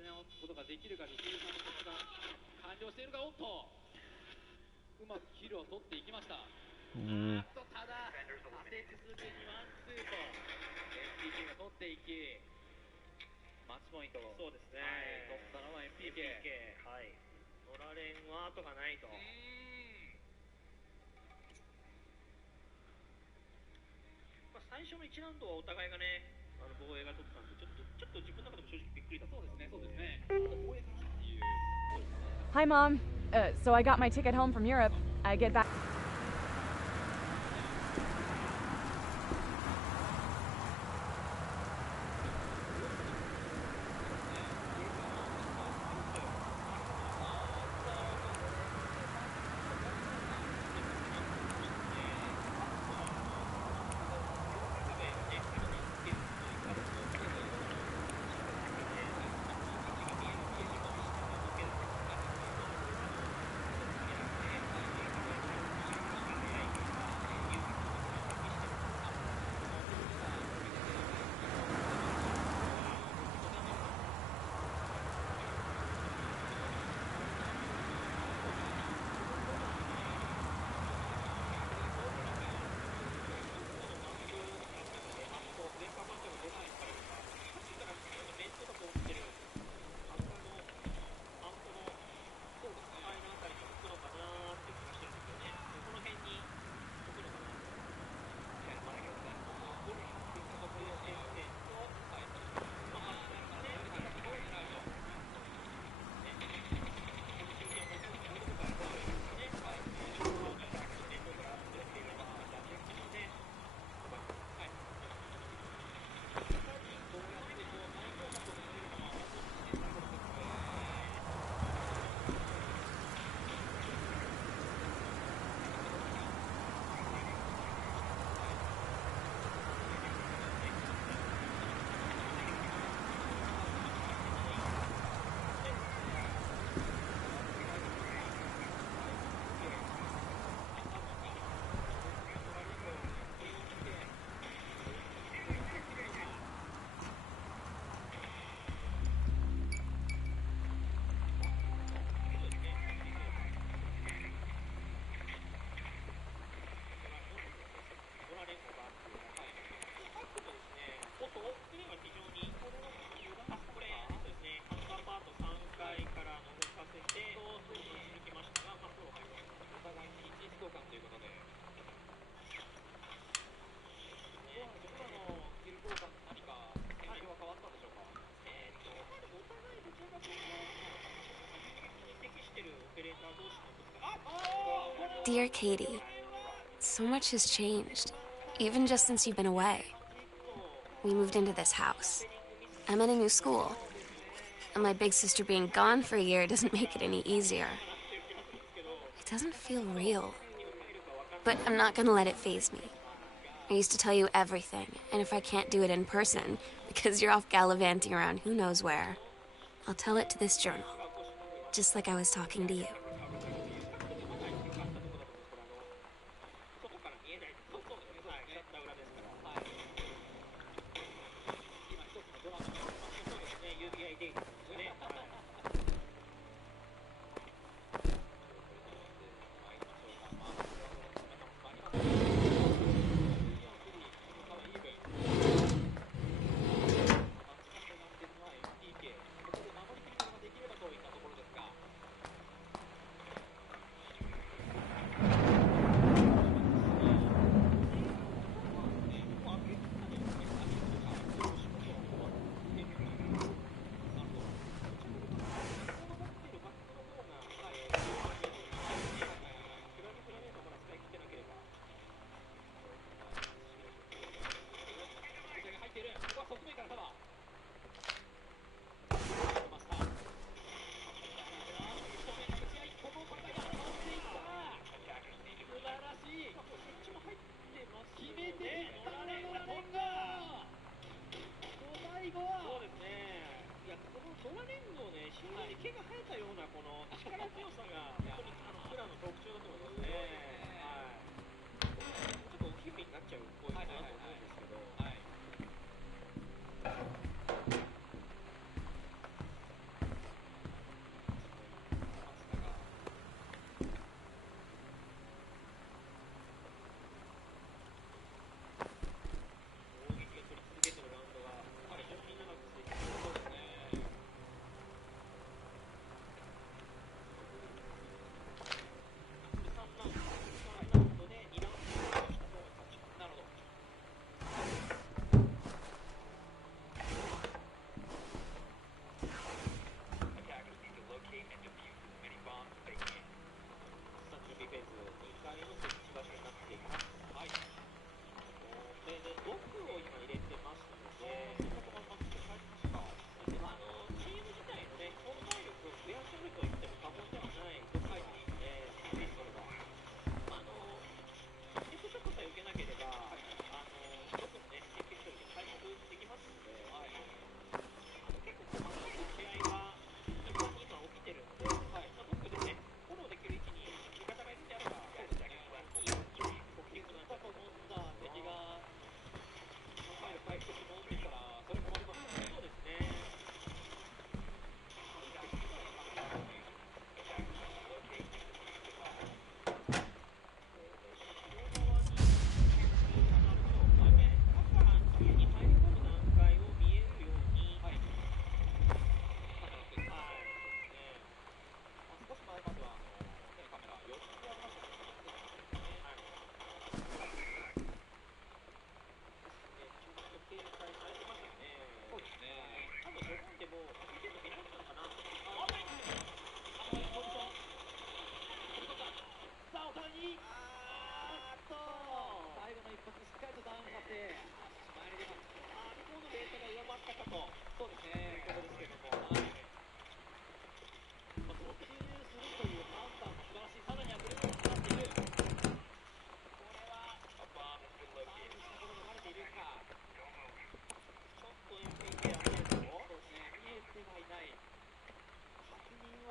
せ直すことができるか、リシーブさんのコツが完了しているが、おっとうまくキルを取っていきました。ただ立て続けにワンツーと MPK が取っていき、マッチポイントをそうですね、取ったのは MPK。 はい、取られんは後がないと。最初の1ラウンドはお互いがね、防衛が取ったんで、ちょっと自分の中でも正直びっくりだった。そうですね、そうですね。防衛からっていう。Hi, Mom. So I got my ticket home from Europe. I get back. Dear Katie, so much has changed, even just since you've been away. We moved into this house. I'm in a new school. And my big sister being gone for a year doesn't make it any easier. It doesn't feel real. But I'm not gonna let it faze me. I used to tell you everything, and if I can't do it in person, because you're off gallivanting around who knows where, I'll tell it to this journal, just like I was talking to you.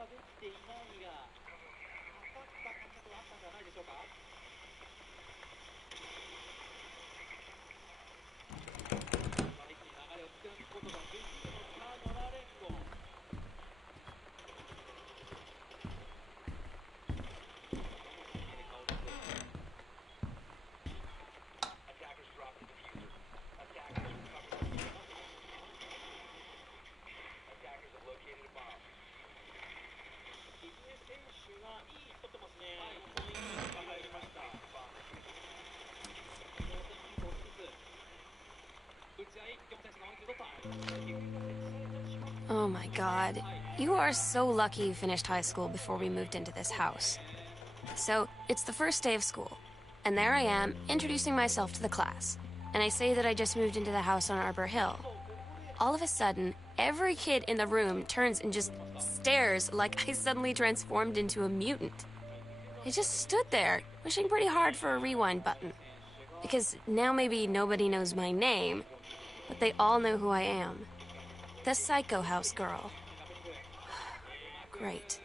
できていないが、かかった感覚はあったんじゃないでしょうか。一気に流れを作ることができるのか、ノラレンコ。Oh my god. You are so lucky you finished high school before we moved into this house. So, it's the first day of school, and there I am, introducing myself to the class. And I say that I just moved into the house on Arbor Hill. All of a sudden, every kid in the room turns and just stares like I suddenly transformed into a mutant. I just stood there, wishing pretty hard for a rewind button. Because now maybe nobody knows my name, but they all know who I am. The Psycho House Girl. Great.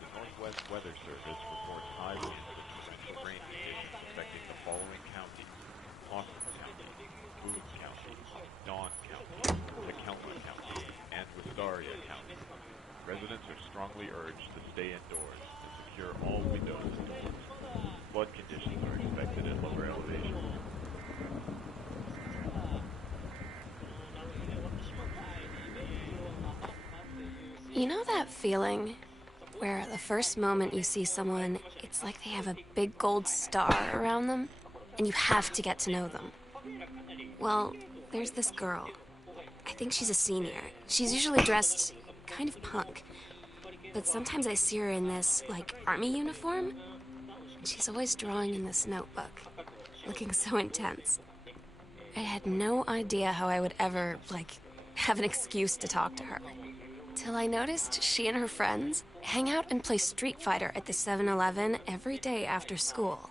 The Northwest Weather Service reports high winds with torrential rain conditions affecting the following counties: Austin County, Boone County, Dawn County, Tacoma County, and Wistaria County. Residents are strongly urged to stay indoors and secure all windows and doors. Flood conditions are expected at lower elevations. You know that feeling where the first moment you see someone, it's like they have a big gold star around them, and you have to get to know them? Well, there's this girl. I think she's a senior. She's usually dressed kind of punk, but sometimes I see her in this, like, army uniform, and she's always drawing in this notebook, looking so intense. I had no idea how I would ever, like, have an excuse to talk to her. Till I noticed she and her friends hang out and play Street Fighter at the 7-Eleven every day after school.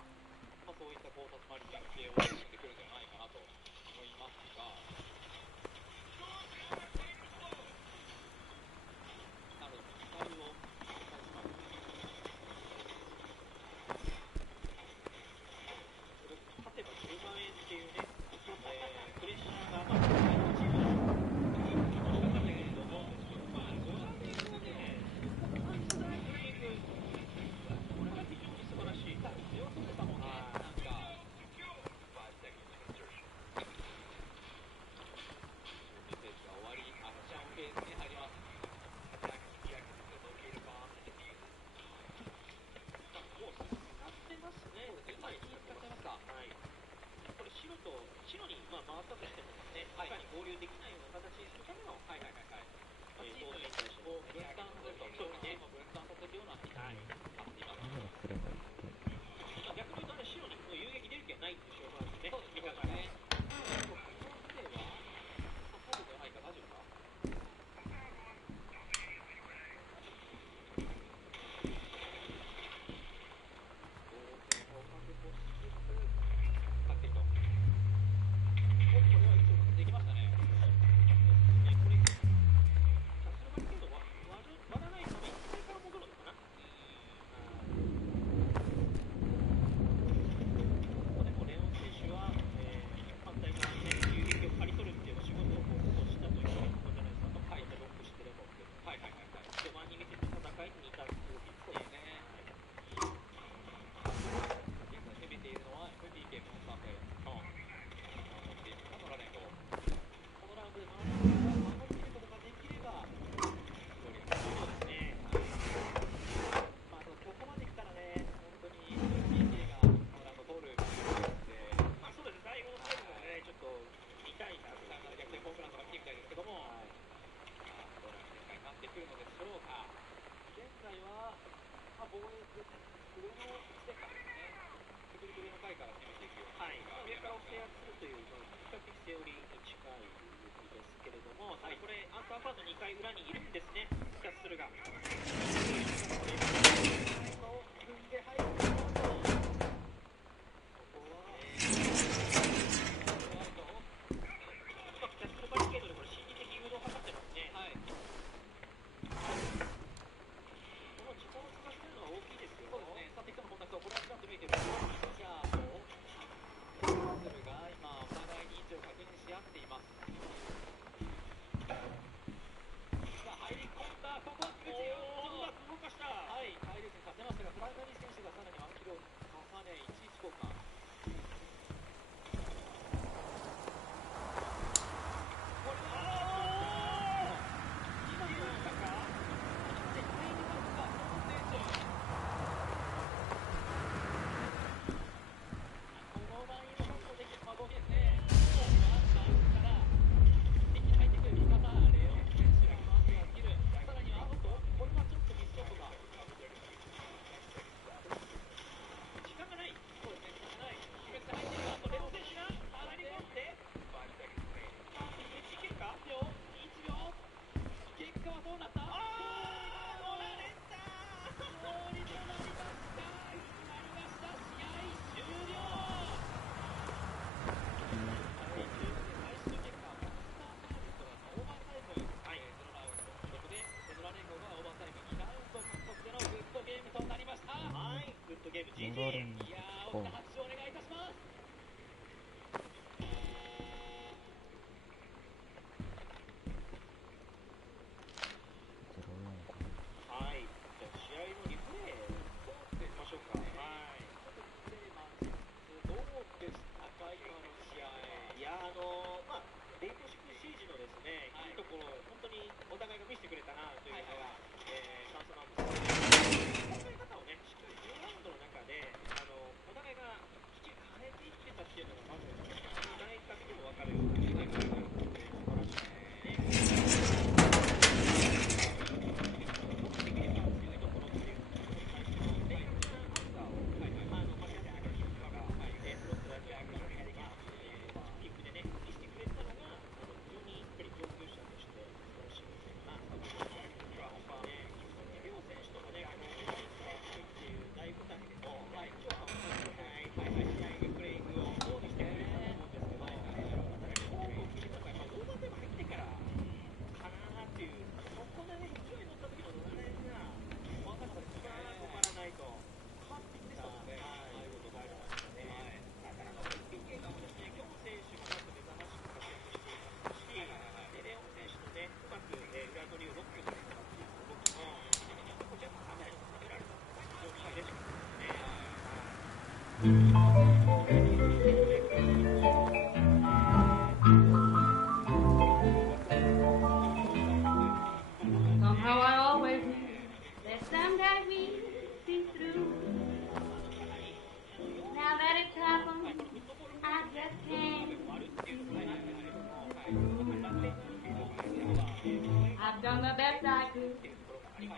I've done the best I could to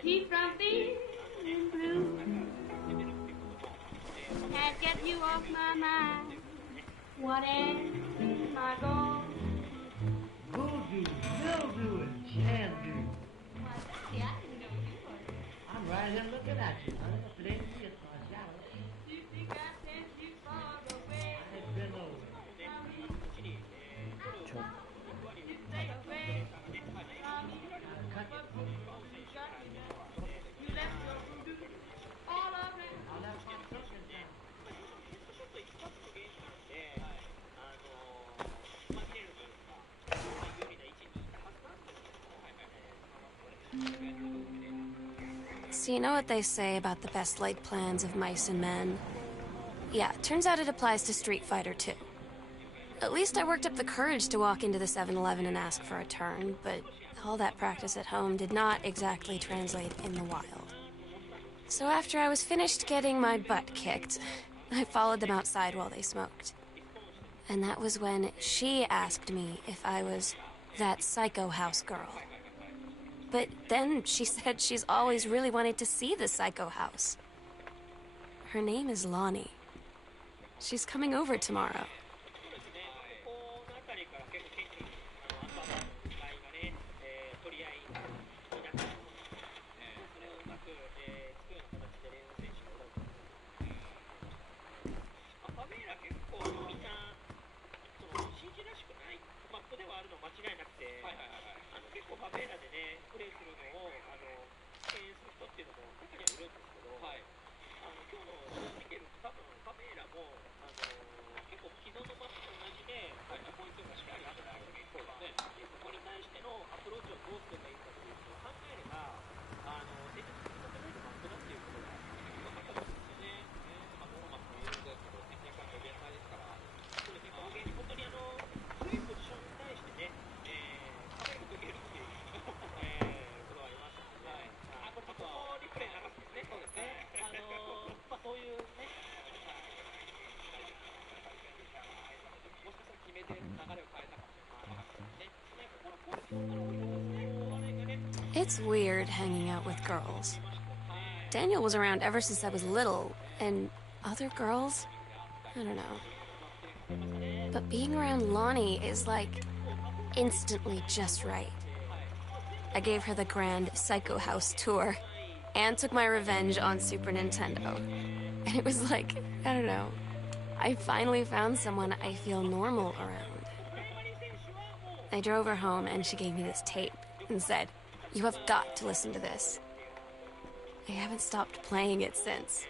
keep from feeling blue. Can't get you off my mind. What am I going? Will do, and can do. See, I didn't know you were. I'm right here looking at you, honey. If it ain't me, it's my shadow. You think I sent you far away? I ain't been over. You stay away from me. Cut But you got me now. You left your voodoo all around. I'll have my cooking down. So you know what they say about the best laid plans of mice and men? Yeah, turns out it applies to Street Fighter too. At least I worked up the courage to walk into the 7-Eleven and ask for a turn, but all that practice at home did not exactly translate in the wild. So after I was finished getting my butt kicked, I followed them outside while they smoked. And that was when she asked me if I was that psycho house girl. But then she said she's always really wanted to see the psycho house. Her name is Lonnie. She's coming over tomorrow. It's weird hanging out with girls. Daniel was around ever since I was little, and other girls? I don't know. But being around Lonnie is like instantly just right. I gave her the grand Psycho House tour and took my revenge on Super Nintendo. And it was like, I don't know, I finally found someone I feel normal around. I drove her home and she gave me this tape and said, "You have got to listen to this." I haven't stopped playing it since.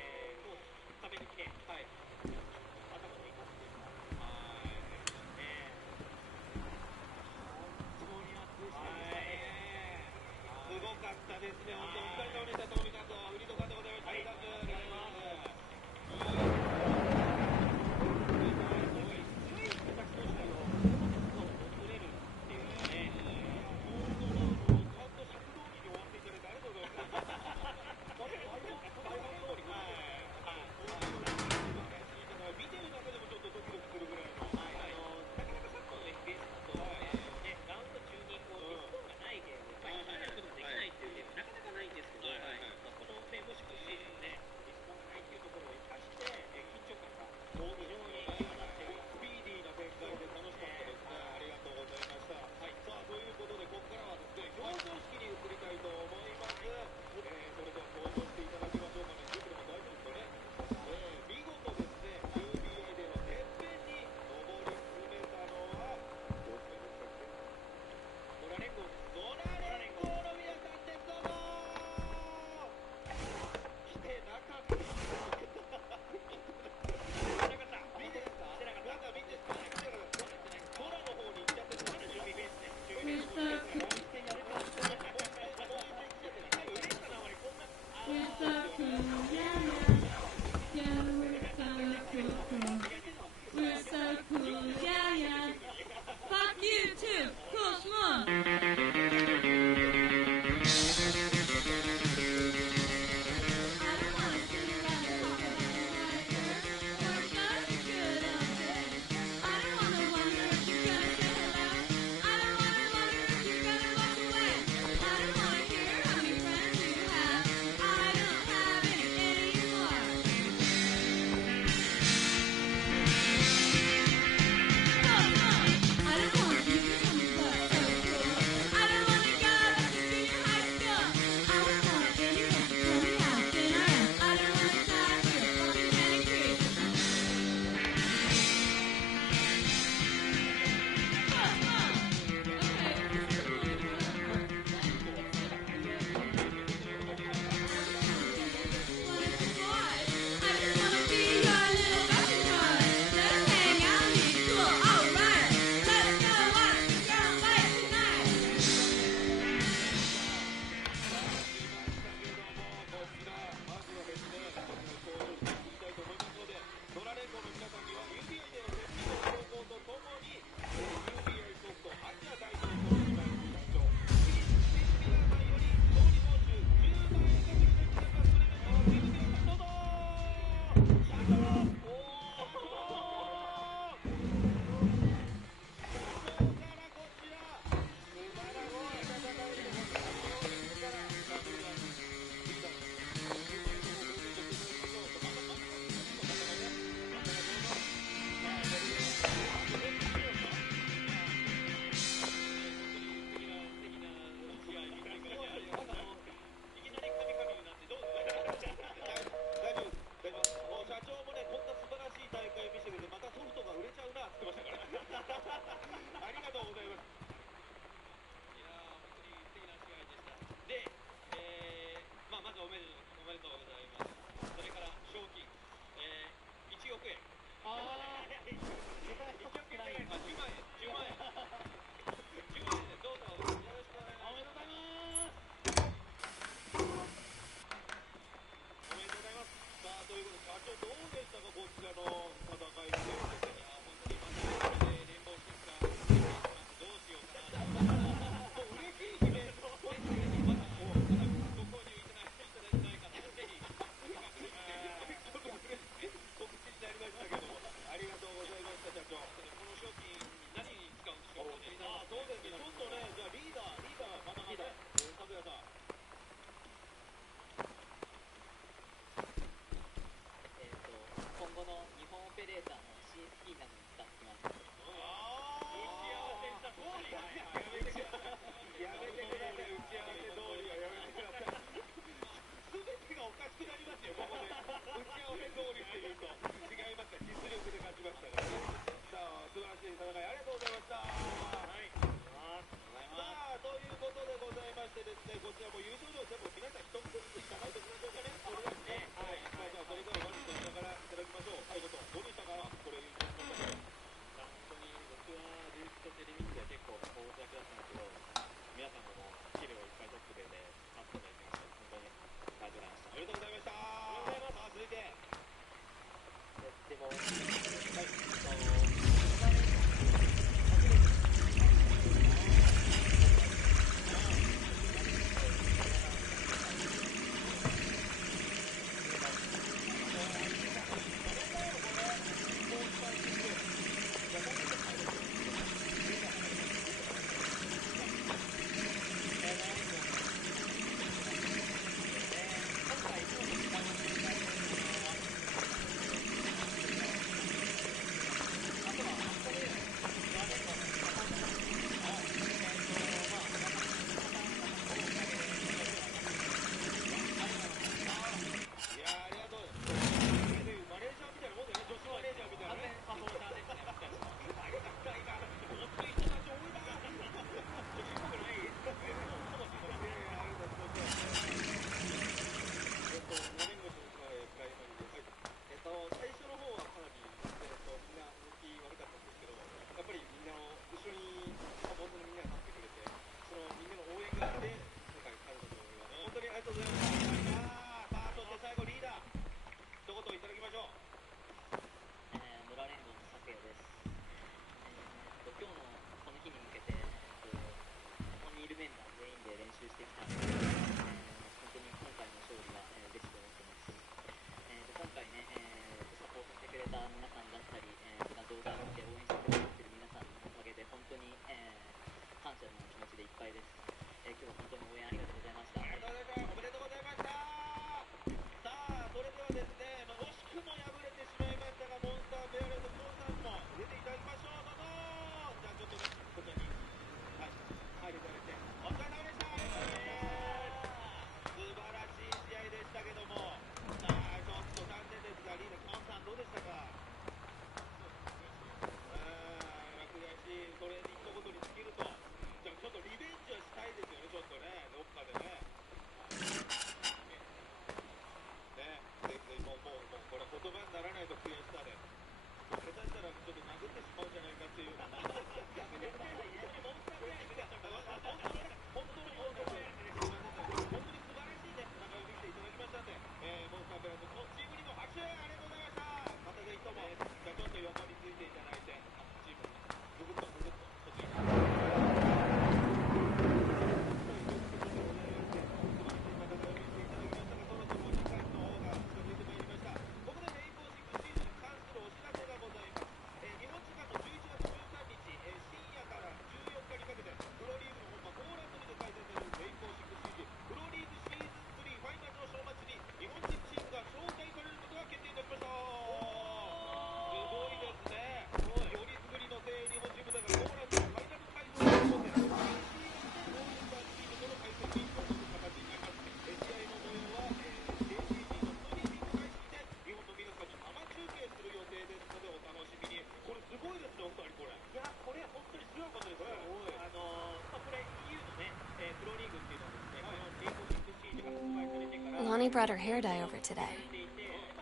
Lonnie brought her hair dye over today.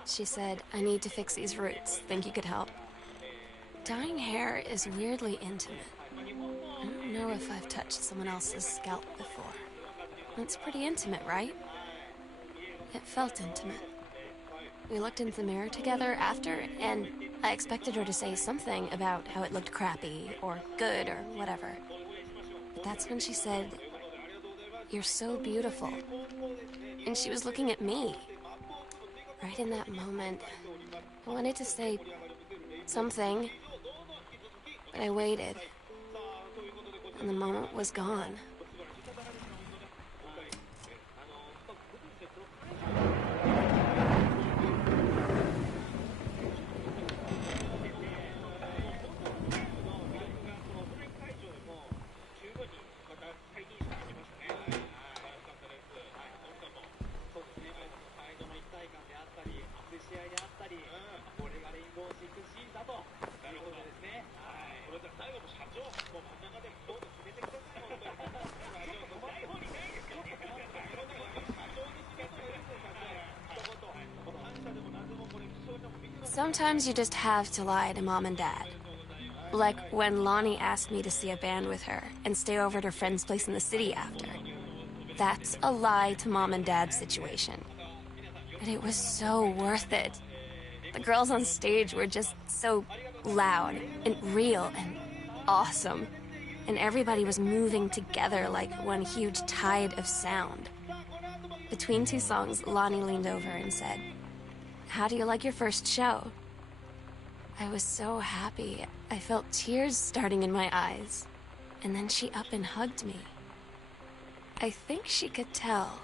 She said, I need to fix these roots. Think you could help? Dyeing hair is weirdly intimate. I don't know if I've touched someone else's scalp before. It's pretty intimate, right? It felt intimate. We looked into the mirror together after, and I expected her to say something about how it looked crappy, or good, or whatever. But that's when she said, "You're so beautiful." And she was looking at me. Right in that moment, I wanted to say something, but I waited, and the moment was gone. Sometimes you just have to lie to Mom and Dad. Like when Lonnie asked me to see a band with her and stay over at her friend's place in the city after. That's a lie to Mom and Dad's situation. But it was so worth it. The girls on stage were just so loud and real and awesome. And everybody was moving together like one huge tide of sound. Between two songs, Lonnie leaned over and said, "How do you like your first show?" I was so happy. I felt tears starting in my eyes. And then she up and hugged me. I think she could tell.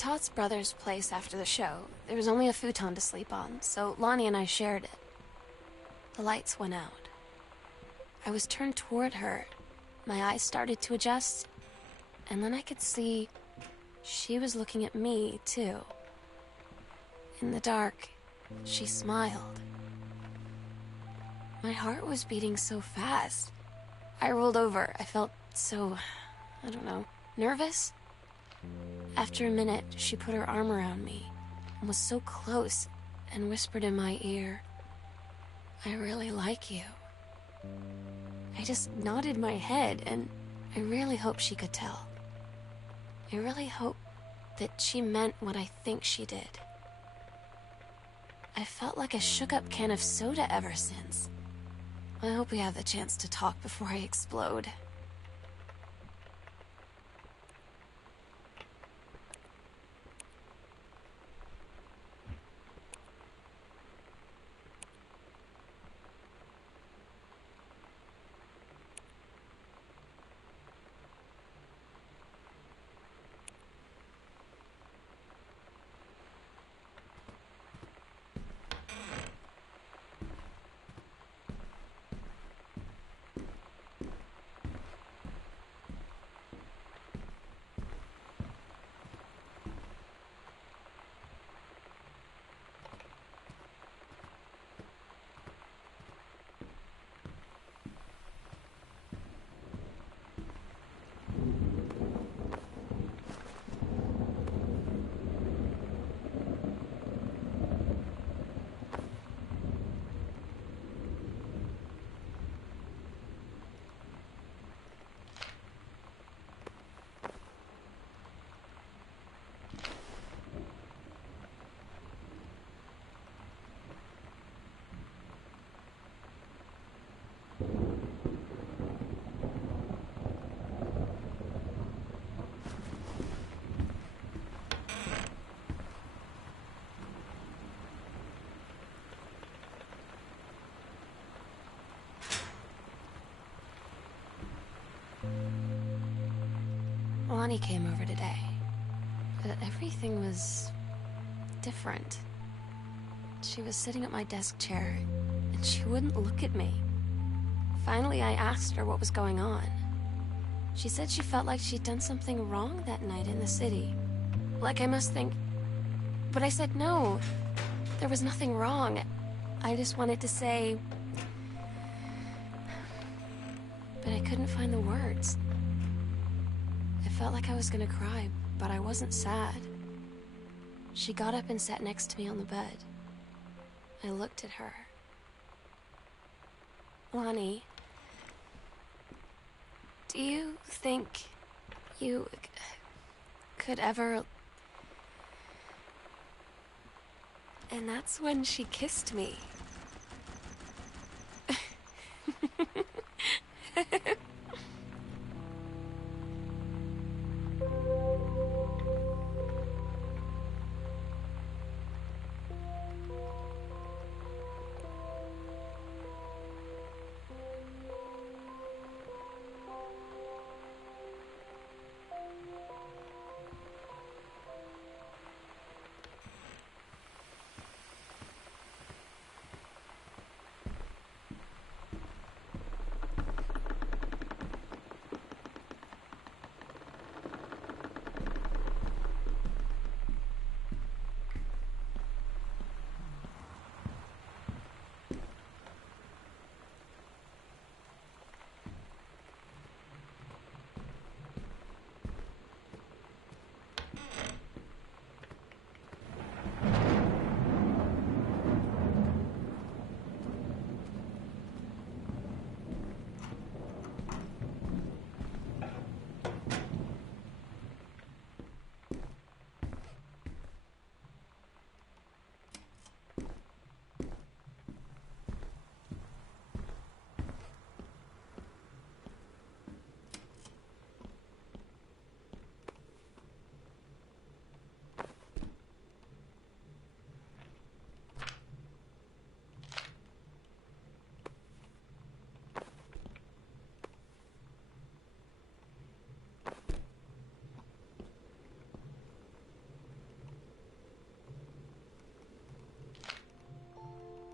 Todd's brother's place after the show. There was only a futon to sleep on, so Lonnie and I shared it. The lights went out. I was turned toward her. My eyes started to adjust, and then I could see she was looking at me, too. In the dark, she smiled. My heart was beating so fast. I rolled over. I felt so, I don't know, nervous? After a minute, she put her arm around me and was so close and whispered in my ear, "I really like you." I just nodded my head, and I really hope she could tell. I really hope that she meant what I think she did. I felt like a shook-up can of soda ever since. I hope we have the chance to talk before I explode. Lonnie came over today, but everything was different. She was sitting at my desk chair, and she wouldn't look at me. Finally, I asked her what was going on. She said she felt like she'd done something wrong that night in the city. Like I must think... But I said no. There was nothing wrong. I just wanted to say... But I couldn't find the words. I felt like I was gonna cry, but I wasn't sad. She got up and sat next to me on the bed. I looked at her. Lonnie, do you think you could ever... And that's when she kissed me.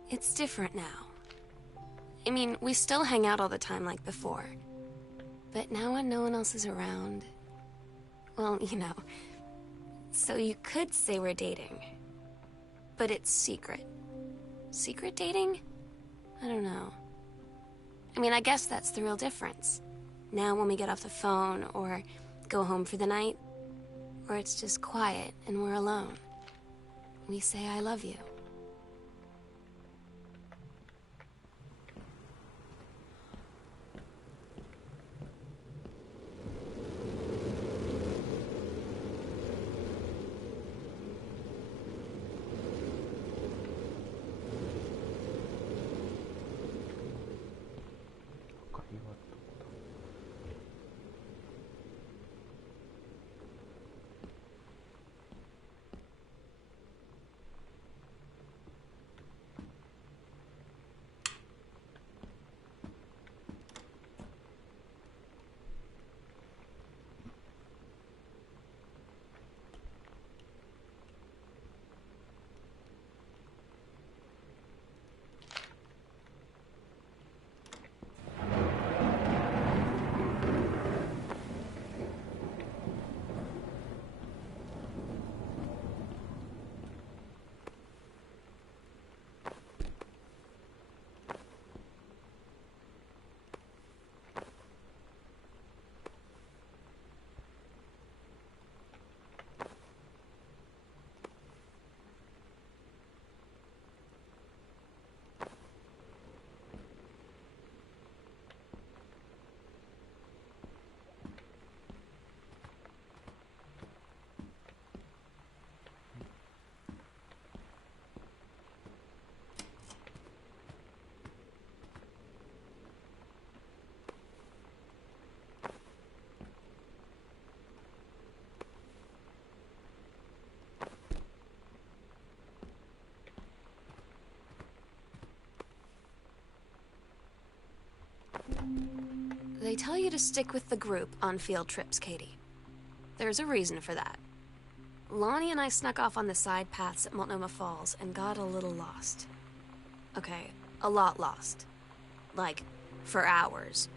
It's different now. I mean, we still hang out all the time like before. But now when no one else is around... Well, you know. So you could say we're dating. But it's secret. Secret dating? I don't know. I mean, I guess that's the real difference. Now when we get off the phone, or go home for the night, or it's just quiet and we're alone, we say I love you. They tell you to stick with the group on field trips, Katie. There's a reason for that. Lonnie and I snuck off on the side paths at Multnomah Falls and got a little lost. Okay, a lot lost. Like, for hours.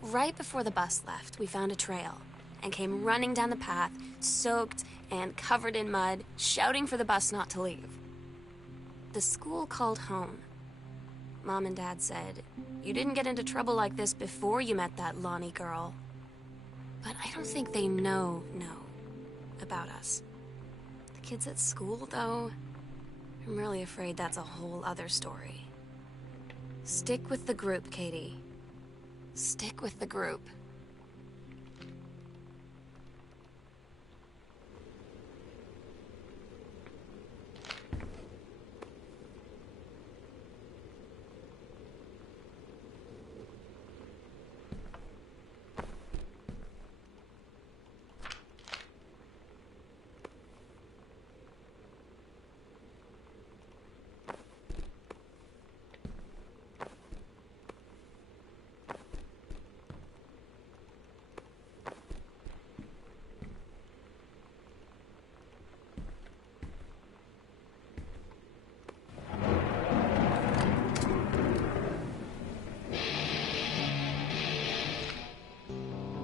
Right before the bus left, we found a trail and came running down the path, soaked and covered in mud, shouting for the bus not to leave. The school called home. Mom and Dad said, "You didn't get into trouble like this before you met that Lonnie girl." But I don't think they know about us. The kids at school, though, I'm really afraid that's a whole other story. Stick with the group, Katie. Stick with the group.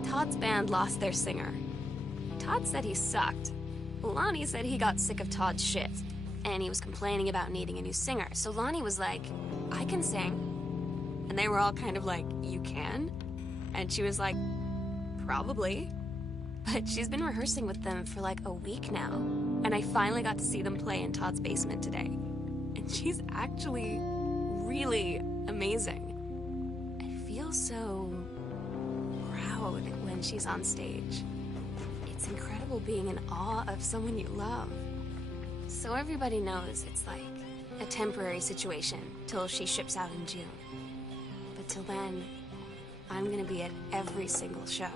Todd's band lost their singer. Todd said he sucked. Lonnie said he got sick of Todd's shit, and he was complaining about needing a new singer. So Lonnie was like, "I can sing." And they were all kind of like, "You can?" And she was like, "Probably." But she's been rehearsing with them for like a week now, and I finally got to see them play in Todd's basement today. And she's actually really amazing. I feel so proud when she's on stage. It's incredible being in awe of someone you love. So everybody knows it's like a temporary situation till she ships out in June. But till then, I'm gonna be at every single show.